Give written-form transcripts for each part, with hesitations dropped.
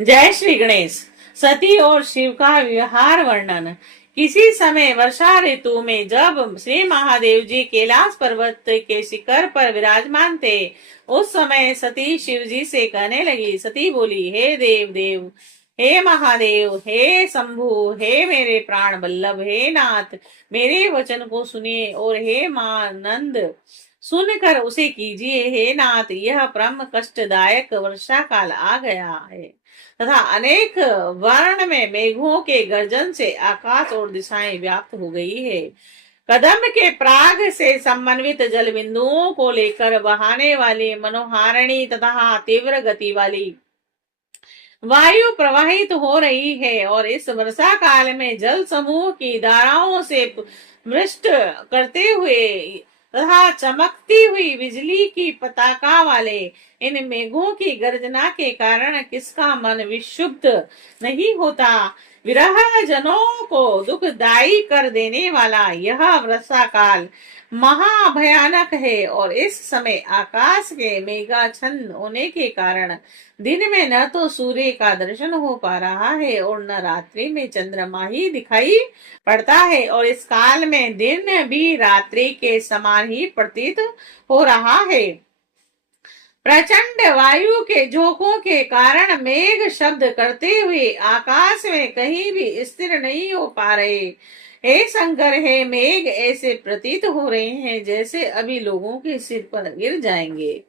जय श्री गणेश। सती और शिव का व्यवहार वर्णन। किसी समय वर्षा ऋतु में जब श्री महादेव जी कैलाश पर्वत के शिखर पर विराजमान थे, उस समय सती शिव जी से कहने लगी। सती बोली, हे देव देव, हे महादेव, हे शंभु, हे मेरे प्राण बल्लभ, हे नाथ, मेरे वचन को सुनिए और हे मां नंद सुनकर उसे कीजिए। हे नाथ, यह परम कष्टदायक वर्षा काल आ गया है तथा अनेक वर्ण में मेघों के गर्जन से आकाश और दिशाएं व्याप्त हो गई है। कदम के प्राग से समन्वित जल बिंदुओं को लेकर बहाने वाली मनोहारिणी तथा तीव्र गति वाली वायु प्रवाहित हो रही है और इस वर्षा काल में जल समूह की धाराओं से मृष्ट करते हुए तथा चमकती हुई बिजली की पताका वाले इन मेघों की गर्जना के कारण किसका मन विक्षुब्ध नहीं होता। विरह जनों को दुखदायी कर देने वाला यह वर्षा काल महाभयानक है और इस समय आकाश के मेघाच्छन्न होने के कारण दिन में न तो सूर्य का दर्शन हो पा रहा है और न रात्रि में चंद्रमा ही दिखाई पड़ता है और इस काल में दिन भी रात्रि के समान ही प्रतीत हो रहा है। प्रचंड वायु के झोंकों के कारण मेघ शब्द करते हुए आकाश में कहीं भी स्थिर नहीं हो पा रहे। हे शंकर, हे मेघ ऐसे प्रतीत हो रहे हैं जैसे अभी लोगों के सिर पर गिर जाएंगे।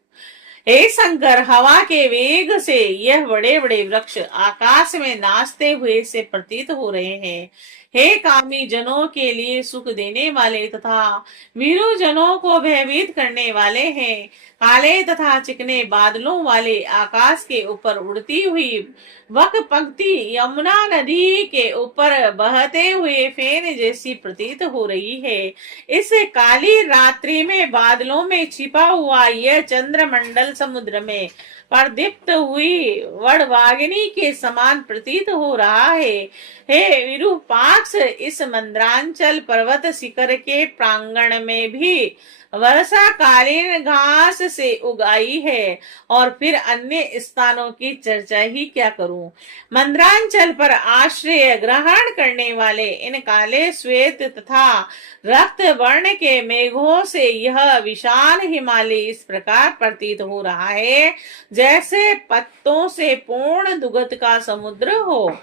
हे शंकर, हवा के वेग से यह बड़े बड़े वृक्ष आकाश में नाचते हुए से प्रतीत हो रहे हैं। हे कामी जनों के लिए सुख देने वाले तथा वीरू जनों को भयभीत करने वाले हैं। काले तथा चिकने बादलों वाले आकाश के ऊपर उड़ती हुई वक पंक्ति यमुना नदी के ऊपर बहते हुए फेन जैसी प्रतीत हो रही है। इस काली रात्रि में बादलों में छिपा हुआ यह चंद्रमंडल समुद्र में प्रदीप्त हुई वड़वागिनी के समान प्रतीत हो रहा है। हे विरूपाक्ष, इस मंद्रांचल पर्वत शिखर के प्रांगण में भी वर्षा कालीन घास से उगाई है और फिर अन्य स्थानों की चर्चा ही क्या करूं। मंद्रांचल पर आश्रय ग्रहण करने वाले इन काले श्वेत तथा रक्त वर्ण के मेघों से यह विशाल हिमालय इस प्रकार प्रतीत हो रहा है जैसे पत्तों से पूर्ण दुगत का समुद्र हो।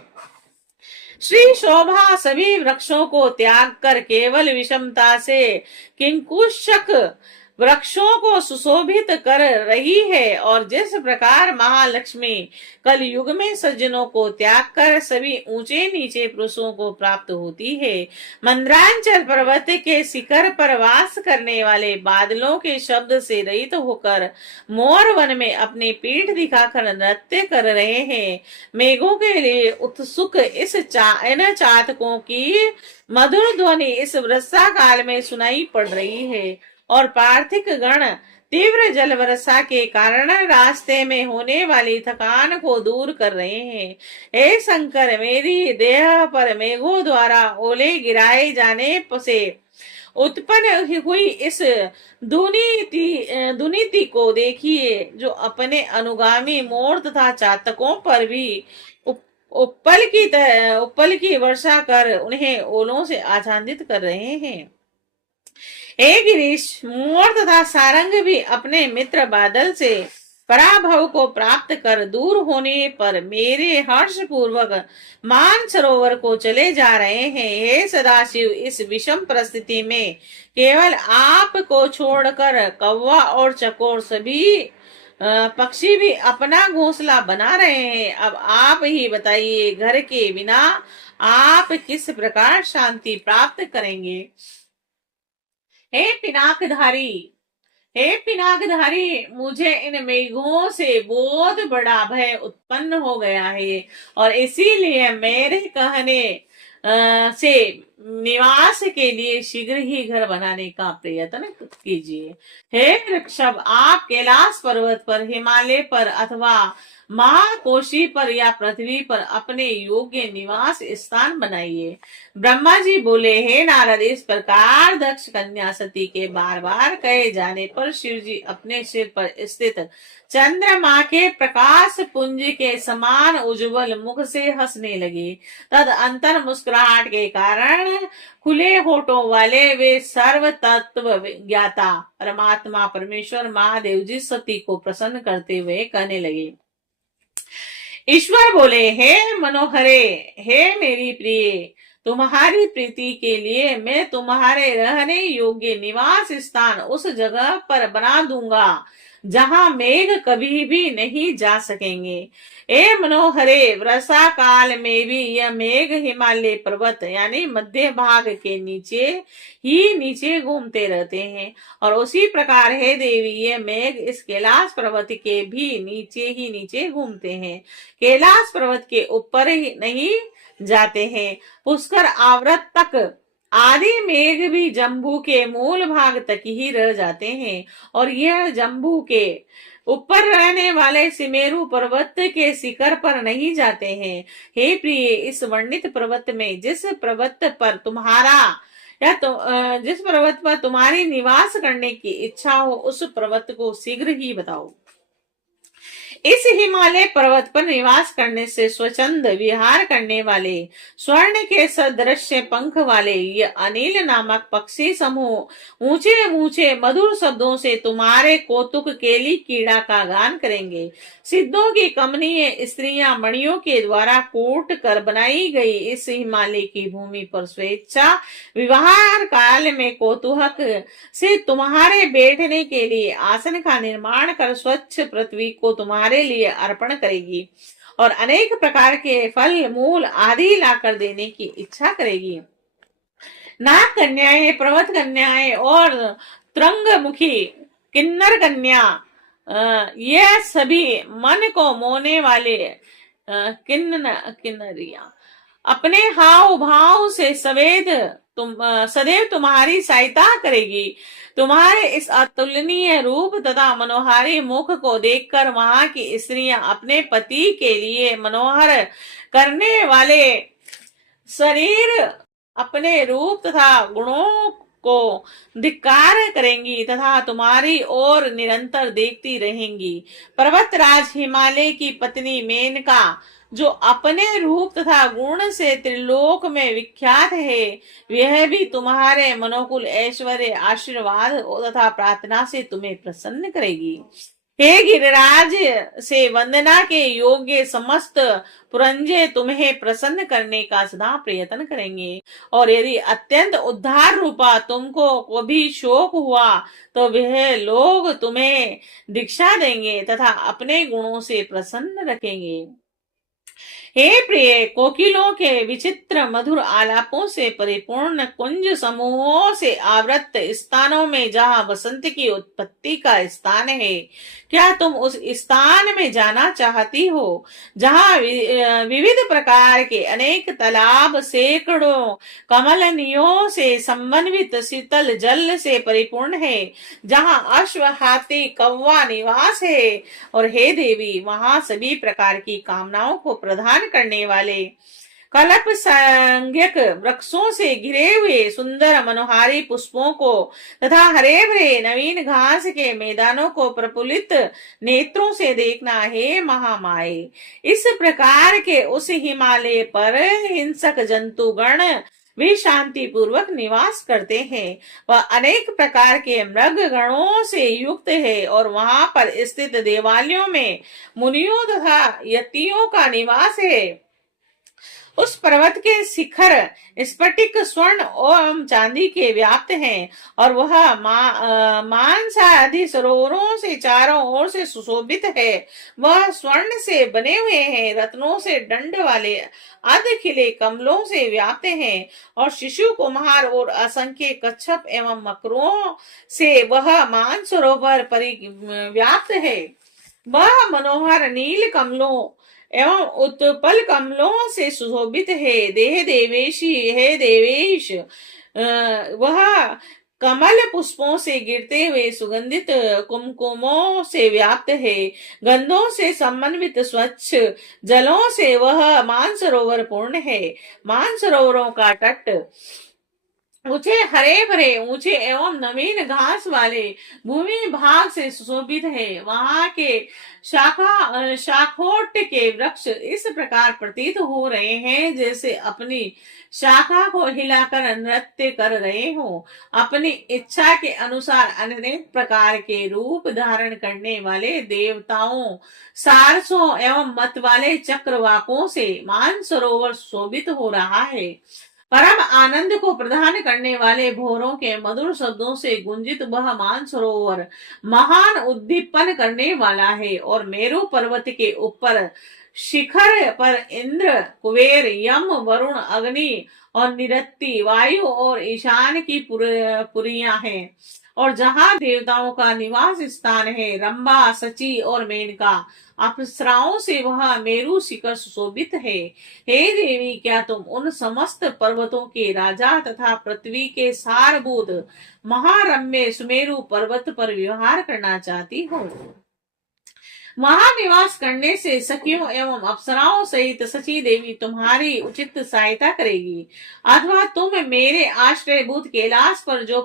श्री शोभा सभी वृक्षों को त्याग कर केवल विषमता से किंकुशक वृक्षों को सुशोभित कर रही है और जिस प्रकार महालक्ष्मी कल युग में सज्जनों को त्याग कर सभी ऊंचे नीचे पुरुषों को प्राप्त होती है। मंद्रांचल पर्वत के शिखर पर वास करने वाले बादलों के शब्द से रहित होकर मोर वन में अपनी पीठ दिखाकर नृत्य कर रहे हैं। मेघों के लिए उत्सुक इन चातकों की मधुर ध्वनि इस वर्षा काल में सुनाई पड़ रही है और पार्थिक गण तीव्र जल वर्षा के कारण रास्ते में होने वाली थकान को दूर कर रहे हैं। हे शंकर, मेरी देह पर मेघों द्वारा ओले गिराए जाने से उत्पन्न हुई इस दुनीति को देखिए, जो अपने अनुगामी मोर तथा चातकों पर भी उपल की वर्षा कर उन्हें ओलों से आच्छादित कर रहे हैं। हे गिरीश, मोर तथा सारंग भी अपने मित्र बादल से पराभव को प्राप्त कर दूर होने पर मेरे हर्ष पूर्वक मान सरोवर को चले जा रहे हैं। हे सदाशिव, इस विषम परिस्थिति में केवल आप को छोड़कर कौवा और चकोर सभी पक्षी भी अपना घोंसला बना रहे हैं। अब आप ही बताइए, घर के बिना आप किस प्रकार शांति प्राप्त करेंगे। हे पिनाकधारी, मुझे इन मेघों से बहुत बड़ा भय उत्पन्न हो गया है और इसीलिए मेरे कहने से निवास के लिए शीघ्र ही घर बनाने का प्रयत्न कीजिए। हे ऋषभ, आप कैलाश पर्वत पर, हिमालय पर अथवा महाकोशी पर या पृथ्वी पर अपने योग्य निवास स्थान बनाइए। ब्रह्मा जी बोले, हे नारद, इस प्रकार दक्ष कन्या सती के बार बार कहे जाने पर शिव जी अपने सिर पर स्थित चंद्रमा के प्रकाश पुंज के समान उज्जवल मुख से हंसने लगे। तद अंतर मुस्कुराहट के कारण खुले होठों वाले वे सर्व तत्व ज्ञाता परमात्मा परमेश्वर महादेव जी सती को प्रसन्न करते हुए कहने लगे। ईश्वर बोले, हे मनोहरे, हे मेरी प्रिय, तुम्हारी प्रीति के लिए मैं तुम्हारे रहने योग्य निवास स्थान उस जगह पर बना दूंगा जहां मेघ कभी भी नहीं जा सकेंगे। ए मनोहरे, वर्षा काल में भी यह मेघ हिमालय पर्वत यानी मध्य भाग के नीचे ही नीचे घूमते रहते हैं, और उसी प्रकार है देवी, ये मेघ इस कैलाश पर्वत के भी नीचे ही नीचे घूमते हैं, कैलाश पर्वत के ऊपर ही नहीं जाते हैं। पुष्कर आवृत तक आदि मेघ भी जम्बू के मूल भाग तक ही रह जाते हैं, और यह जम्बू के ऊपर रहने वाले सिमेरु पर्वत के शिखर पर नहीं जाते हैं। हे प्रिय, इस वर्णित पर्वत में जिस पर्वत पर तुम्हारी निवास करने की इच्छा हो, उस पर्वत को शीघ्र ही बताओ। इस हिमालय पर्वत पर निवास करने से स्वच्छंद विहार करने वाले स्वर्ण के सदृश पंख वाले ये अनिल नामक पक्षी समूह ऊंचे ऊंचे मधुर शब्दों से तुम्हारे कौतुक केली कीड़ा का गान करेंगे। सिद्धों की कमनीय स्त्रियां मणियों के द्वारा कूट कर बनाई गई इस हिमालय की भूमि पर स्वेच्छा विवाह काल में कौतूहक से तुम्हारे बैठने के लिए आसन का निर्माण कर स्वच्छ पृथ्वी को तुम्हारे लिए अर्पण करेगी, और अनेक प्रकार के फल मूल आदि लाकर देने की इच्छा करेगी। नाग कन्याएं, पर्वत कन्याएं और त्रंगमुखी किन्नर कन्या, यह सभी मन को मोहने वाले किन्नरियां अपने हाव भाव से सदैव तुम्हारी सहायता करेगी। तुम्हारे इस अतुलनीय रूप तथा मनोहारी मुख को देखकर वहां की स्त्रियां अपने पति के लिए मनोहर करने वाले शरीर, अपने रूप तथा गुणों को धिक्कार करेंगी तथा तुम्हारी ओर निरंतर देखती रहेंगी। पर्वतराज हिमालय की पत्नी मेनका, जो अपने रूप तथा गुण से त्रिलोक में विख्यात है, वह भी तुम्हारे मनोकुल ऐश्वर्य आशीर्वाद तथा प्रार्थना से तुम्हें प्रसन्न करेगी। हे गिरिराज से वंदना के योग्य समस्त पुरंजे तुम्हें प्रसन्न करने का सदा प्रयत्न करेंगे, और यदि अत्यंत उद्धार रूपा तुमको कभी शोक हुआ तो वह लोग तुम्हें दीक्षा देंगे तथा अपने गुणों से प्रसन्न रखेंगे। हे प्रिय, कोकिलों के विचित्र मधुर आलापों से परिपूर्ण कुंज समूहों से आवृत स्थानों में जहाँ बसंत की उत्पत्ति का स्थान है, क्या तुम उस स्थान में जाना चाहती हो, जहाँ विविध प्रकार के अनेक तालाब सैकड़ों कमलनियों से समन्वित शीतल जल से परिपूर्ण है, जहाँ अश्व हाथी कौवा निवास है, और हे देवी, वहां सभी प्रकार की कामनाओं को प्रदान करने वाले कल्प संज्ञक वृक्षों से घिरे हुए सुंदर मनोहारी पुष्पों को तथा हरे भरे नवीन घास के मैदानों को प्रफुल्लित नेत्रों से देखना है महामाए। इस प्रकार के उस हिमालय पर हिंसक जंतुगण वे शांति पूर्वक निवास करते हैं। वह अनेक प्रकार के मृग गणों से युक्त है, और वहां पर स्थित देवालयों में मुनियों तथा यतियों का निवास है। उस पर्वत के शिखर स्फटिक स्वर्ण एवं चांदी के व्याप्त हैं, और वह मांसादि सरोवरों से चारों ओर से सुशोभित है। वह स्वर्ण से बने हुए हैं, रत्नों से दंड वाले अर्ध खिले कमलों से व्याप्त हैं, और शिशु कुमार और असंख्य कच्छप एवं मकरों से वह मानसरोवर परिव्याप्त है। वह मनोहर नील कमलों एवं उत्पल कमलों से सुशोभित है। देह देवेशी है देवेश, वह कमल पुष्पों से गिरते हुए सुगंधित कुमकुमों से व्याप्त है। गंधों से समन्वित स्वच्छ जलों से वह मानसरोवर पूर्ण है। मानसरोवरों का तट ऊंचे हरे भरे ऊंचे एवं नवीन घास वाले भूमि भाग से सुशोभित है। वहां के शाखोट के वृक्ष इस प्रकार प्रतीत हो रहे हैं जैसे अपनी शाखा को हिलाकर नृत्य कर रहे हो। अपनी इच्छा के अनुसार अनेक प्रकार के रूप धारण करने वाले देवताओं, सारसों एवं मत वाले चक्रवाकों से मानसरोवर शोभित हो रहा है। परम आनंद को प्रदान करने वाले भोरों के मधुर शब्दों से गुंजित वह मानसरोवर महान उद्दीपन करने वाला है। और मेरु पर्वत के ऊपर शिखर पर इंद्र, कुबेर, यम, वरुण, अग्नि और निरत्ति, वायु और ईशान की पुरियां हैं। और जहां देवताओं का निवास स्थान है, रंभा, सची और मेनका अप्सराओं से वह मेरु शिखर सुशोभित है। हे देवी, क्या तुम उन समस्त पर्वतों के राजा तथा पृथ्वी के सारभूत महारम्य सुमेरु पर्वत पर विहार करना चाहती हो? वहां निवास करने से सखियों एवं अप्सराओं सहित सची देवी तुम्हारी उचित सहायता करेगी। अथवा तुम मेरे आश्रयभूत कैलाश पर जो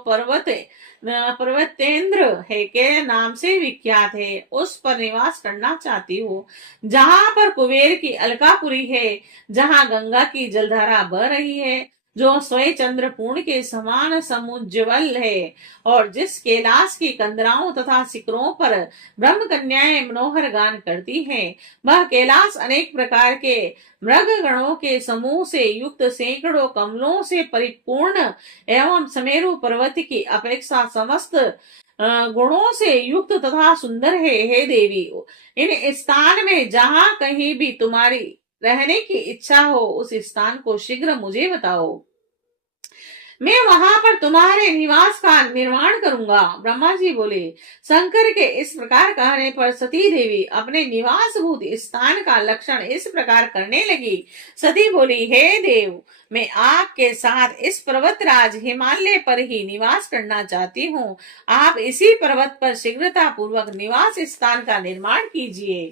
पर्वतेंद्र है के नाम से विख्यात है, उस पर निवास करना चाहती हो, जहां पर कुबेर की अलकापुरी है, जहां गंगा की जलधारा बह रही है, जो स्वयं चंद्रपूर्ण के समान समुज्ज्वल है, और जिस कैलाश की कंदराओं तथा शिखरों पर ब्रह्म कन्याएं मनोहर गान करती हैं। वह कैलाश अनेक प्रकार के मृग गणों के समूह से युक्त सैकड़ों कमलों से परिपूर्ण एवं सुमेरु पर्वत की अपेक्षा समस्त गुणों से युक्त तथा सुंदर है। हे देवी, इन स्थान में जहां कहीं भी तुम्हारी रहने की इच्छा हो, उस स्थान को शीघ्र मुझे बताओ। मैं वहां पर तुम्हारे निवास का निर्माण करूंगा। ब्रह्मा जी बोले। शंकर के इस प्रकार कहने पर सती देवी अपने निवास भूत स्थान का लक्षण इस प्रकार करने लगी। सती बोली, हे देव, मैं आपके साथ इस पर्वतराज हिमालय पर ही निवास करना चाहती हूँ। आप इसी पर्वत पर शीघ्रता पूर्वक निवास स्थान का निर्माण कीजिए।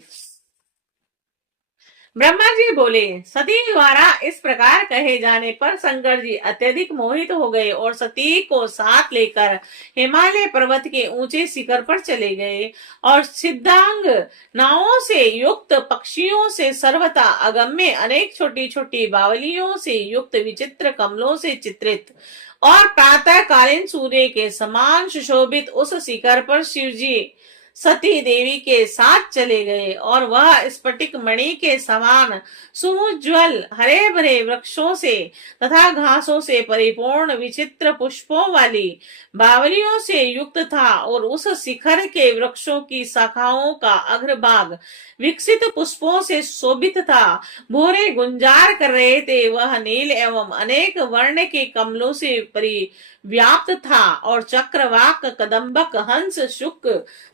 ब्रह्मा जी बोले। सती द्वारा इस प्रकार कहे जाने पर शंकर जी अत्यधिक मोहित हो गए और सती को साथ लेकर हिमालय पर्वत के ऊंचे शिखर पर चले गए और सिद्धांग नावों से युक्त, पक्षियों से सर्वथा अगम्य, अनेक छोटी छोटी बावलियों से युक्त, विचित्र कमलों से चित्रित और प्रातः कालीन सूर्य के समान सुशोभित उस शिखर पर शिवजी सती देवी के साथ चले गए। और वह स्फटिक मणि के समान सुउज्ज्वल हरे भरे वृक्षों से तथा घासों से परिपूर्ण विचित्र पुष्पों वाली बावलियों से युक्त था। और उस शिखर के वृक्षों की शाखाओं का अग्रभाग विकसित पुष्पों से शोभित था। भोरे गुंजार कर रहे थे। वह नील एवं अनेक वर्ण के कमलों से परिव्याप्त था और चक्रवाक, कदम्बक, हंस, शुक,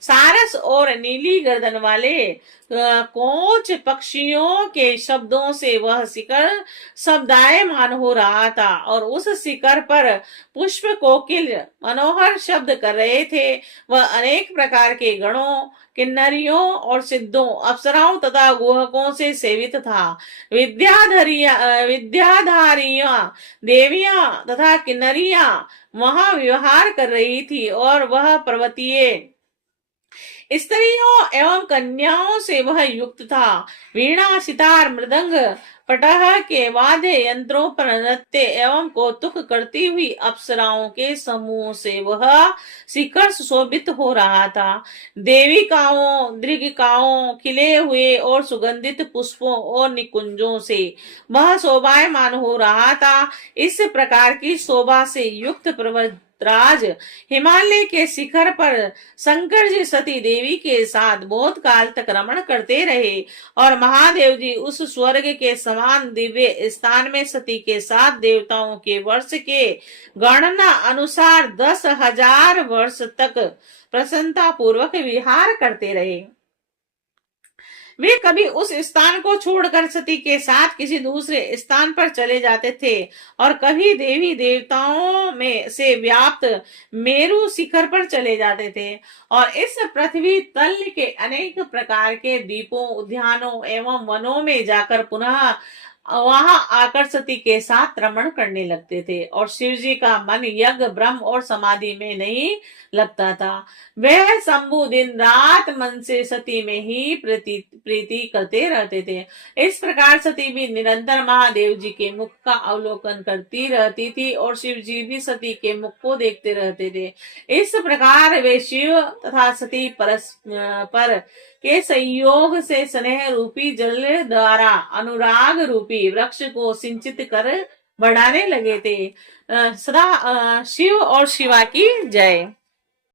सारस और नीली गर्दन वाले कोच पक्षियों के शब्दों से वह शिखर शब्दायमान हो रहा था। और उस शिखर पर पुष्प कोकिल मनोहर शब्द कर रहे थे। वह अनेक प्रकार के गणों, किन्नरियों और सिद्धों, अप्सराओं तथा गुहकों से सेवित था। विद्याधारियां देवियां तथा किन्नरियां वहां विहार कर रही थी। और वह पर्वतीय स्त्रियों एवं कन्याओं से वह युक्त था। वीणा, सितार, मृदंग, पटह के वाद्य यंत्रों पर नृत्य एवं कौतुक करती हुई अप्सराओं के समूह से वह शिखर सुशोभित हो रहा था। देविकाओं, दृगिकाओं, खिले हुए और सुगंधित पुष्पों और निकुंजों से वह शोभायमान हो रहा था। इस प्रकार की शोभा से युक्त पर्वतराज हिमालय के शिखर पर शंकर जी सती देवी के साथ बहुत काल तक रमण करते रहे। और महादेव जी उस स्वर्ग के समान दिव्य स्थान में सती के साथ देवताओं के वर्ष के गणना अनुसार 10,000 वर्ष तक प्रसन्नता पूर्वक विहार करते रहे। वे कभी उस स्थान को छोड़कर सती के साथ किसी दूसरे स्थान पर चले जाते थे और कभी देवी देवताओं में से व्याप्त मेरु शिखर पर चले जाते थे और इस पृथ्वी तल के अनेक प्रकार के द्वीपों, उद्यानों एवं वनों में जाकर पुनः वहां आकर सती के साथ रमण करने लगते थे और शिव जी का मन यज्ञ, ब्रह्म और समाधि में नहीं लगता था। वह शंभु दिन रात मन से सती में ही प्रीति करते रहते थे। इस प्रकार सती भी निरंतर महादेव जी के मुख का अवलोकन करती रहती थी और शिव जी भी सती के मुख को देखते रहते थे। इस प्रकार वे शिव तथा सती परस्पर के संयोग से स्नेह रूपी जल द्वारा अनुराग रूपी वृक्ष को सिंचित कर बढ़ाने लगे थे। सदा शिव और शिवा की जय।